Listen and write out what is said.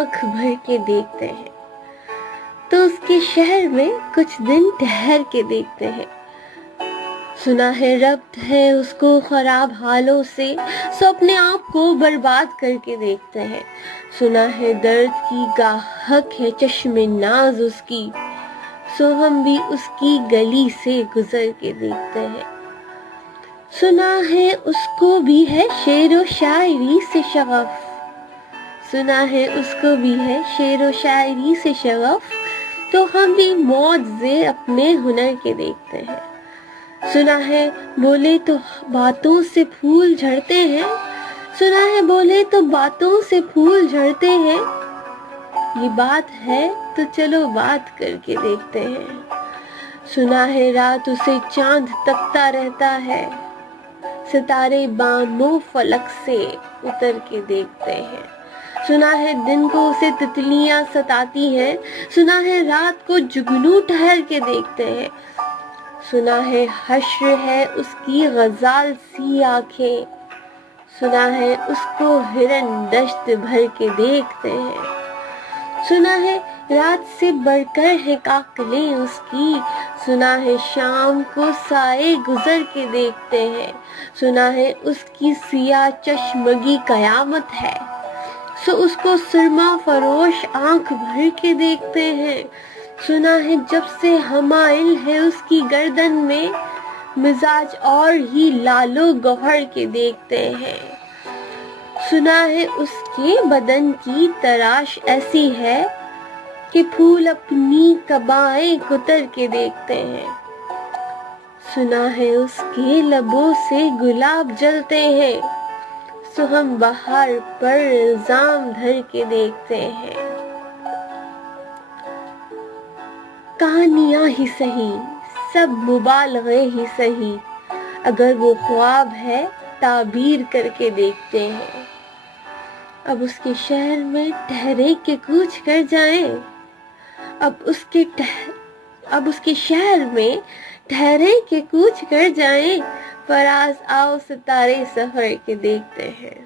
آنکھ بھر کے دیکھتے ہیں تو اس کے شہر میں کچھ دن ٹھہر کے دیکھتے ہیں۔ سنا ہے ربط ہے اس کو خراب حالوں سے، سو اپنے آپ کو برباد کر کے دیکھتے ہیں۔ سنا ہے درد کی گاہک ہے چشم ناز اس کی، سو ہم بھی اس کی گلی سے گزر کے دیکھتے ہیں۔ سنا ہے اس کو بھی ہے شعر و شاعری سے شغف، سنا ہے اس کو بھی ہے شعر و شاعری سے شغف، تو ہم بھی موج سے اپنے ہنر کے دیکھتے ہیں۔ سنا ہے بولے تو باتوں سے پھول جھڑتے ہیں، سنا ہے بولے تو باتوں سے پھول جھڑتے ہیں، یہ بات ہے تو چلو بات کر کے دیکھتے ہیں۔ سنا ہے رات اسے چاند تکتا رہتا ہے، ستارے بام و فلک سے اتر کے دیکھتے ہیں۔ سنا ہے دن کو اسے تتلیاں ستاتی ہیں، سنا ہے رات کو جگنو ٹہر کے دیکھتے ہیں۔ سنا ہے حشر ہے اس کی غزال سی آنکھیں، سنا ہے اس کو ہرن دشت بھر کے دیکھتے ہیں۔ سنا ہے رات سے بڑھ کر ہے کاکلیں اس کی، سنا ہے شام کو سائے گزر کے دیکھتے ہیں۔ سنا ہے اس کی سیاہ چشمگی قیامت ہے، سو اس کو سرما فروش آنکھ بھر کے دیکھتے ہیں۔ سنا ہے جب سے حمائل ہے اس کی گردن میں، مزاج اور ہی لالو گوہر کے دیکھتے ہیں۔ سنا ہے اس کے بدن کی تراش ایسی ہے کہ پھول اپنی قبائیں کتر کے دیکھتے ہیں۔ سنا ہے اس کے لبوں سے گلاب جلتے ہیں، سو ہم بہار پر الزام دھر کے دیکھتے ہیں۔ کہانیاں ہی سہی، سب مبالغے ہی سہی، اگر وہ خواب ہے تعبیر کر کے دیکھتے ہیں۔ اب اس کے شہر میں ٹھہرے کے کوچ کر جائیں، اب اس کے شہر میں ٹھہرے کے کوچ کر جائیں، فراز آؤ ستارے سفر کے دیکھتے ہیں۔